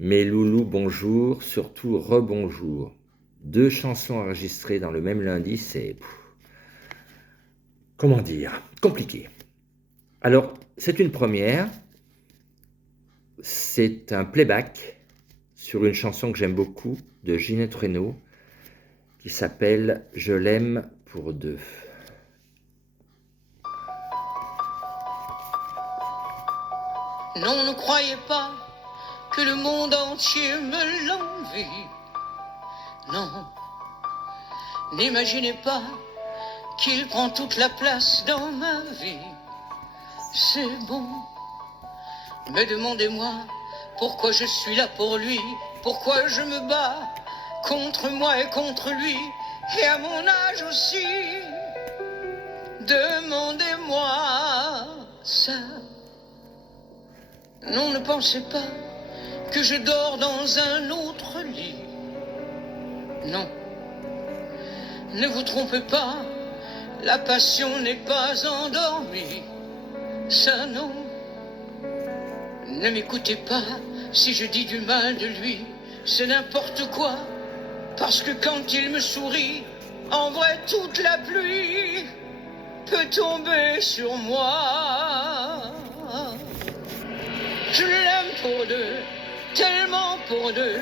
Mes loulous, bonjour, surtout rebonjour. Deux chansons enregistrées dans le même lundi, c'est... Comment dire? Compliqué. Alors, c'est une première. C'est un playback sur une chanson que j'aime beaucoup de Ginette Renaud qui s'appelle « Je l'aime pour deux ». Non, ne croyez pas que le monde entier me l'envie. Non, n'imaginez pas qu'il prend toute la place dans ma vie. C'est bon, mais demandez-moi pourquoi je suis là pour lui, pourquoi je me bats contre moi et contre lui, et à mon âge aussi. Demandez-moi ça. Non, ne pensez pas que je dors dans un autre lit. Non, ne vous trompez pas, la passion n'est pas endormie. Ça non, ne m'écoutez pas si je dis du mal de lui, c'est n'importe quoi. Parce que quand il me sourit, en vrai toute la pluie peut tomber sur moi. Je l'aime pour deux, tellement pour deux,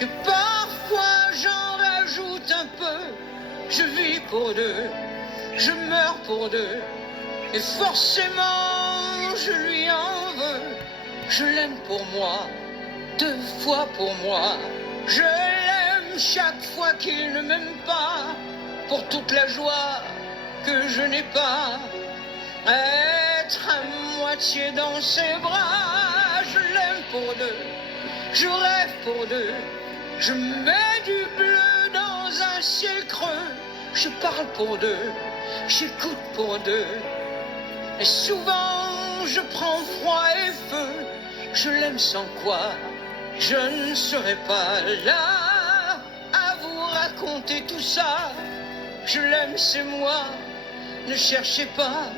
que parfois j'en rajoute un peu. Je vis pour deux, je meurs pour deux, et forcément je lui en veux. Je l'aime pour moi, deux fois pour moi. Je l'aime chaque fois qu'il ne m'aime pas, pour toute la joie que je n'ai pas. Être à moitié dans ses bras, je l'aime pour deux, je rêve pour deux, je mets du bleu dans un ciel creux, je parle pour deux, j'écoute pour deux, et souvent je prends froid et feu, je l'aime sans quoi je ne serais pas là à vous raconter tout ça. Je l'aime, c'est moi, ne cherchez pas.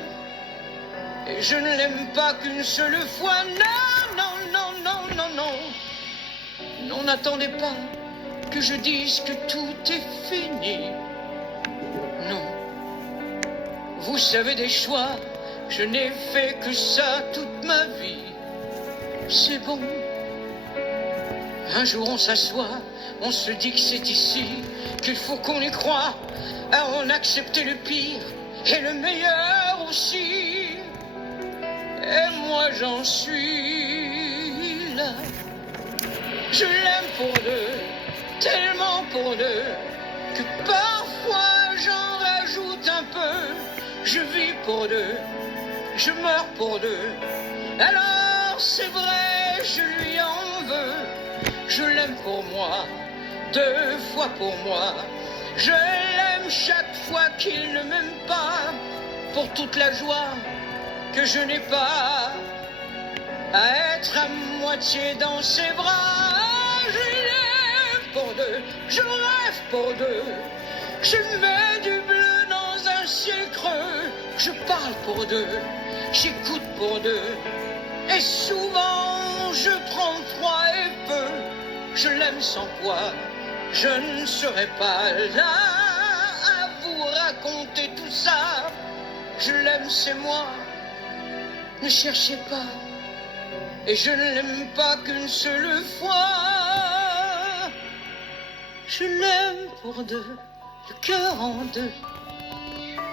Et je ne l'aime pas qu'une seule fois. Non, non, non, non, non, non. Non, n'attendez pas que je dise que tout est fini. Non. Vous savez des choix, je n'ai fait que ça toute ma vie. C'est bon. Un jour on s'assoit, on se dit que c'est ici qu'il faut qu'on y croit, à en accepter le pire et le meilleur aussi. Et moi j'en suis là. Je l'aime pour deux, tellement pour deux, que parfois j'en rajoute un peu. Je vis pour deux, je meurs pour deux. Alors c'est vrai, je lui en veux. Je l'aime pour moi, deux fois pour moi. Je l'aime chaque fois qu'il ne m'aime pas, pour toute la joie que je n'ai pas à être à moitié dans ses bras. Je l'aime pour deux, je rêve pour deux, je mets du bleu dans un ciel creux, je parle pour deux, j'écoute pour deux, et souvent je prends froid et peu. Je l'aime sans quoi je ne serais pas là à vous raconter tout ça. Je l'aime, c'est moi, ne cherchez pas. Et je ne l'aime pas qu'une seule fois. Je l'aime pour deux, le cœur en deux.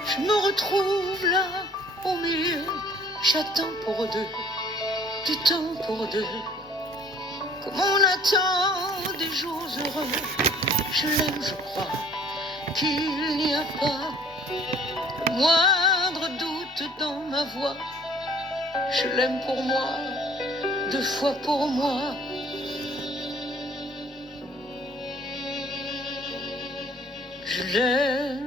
Je me retrouve là, au milieu. J'attends pour deux, du temps pour deux. Comme on attend des jours heureux. Je l'aime, je crois qu'il n'y a pas le moindre doute dans ma voix. Je l'aime pour moi, deux fois pour moi. Je l'aime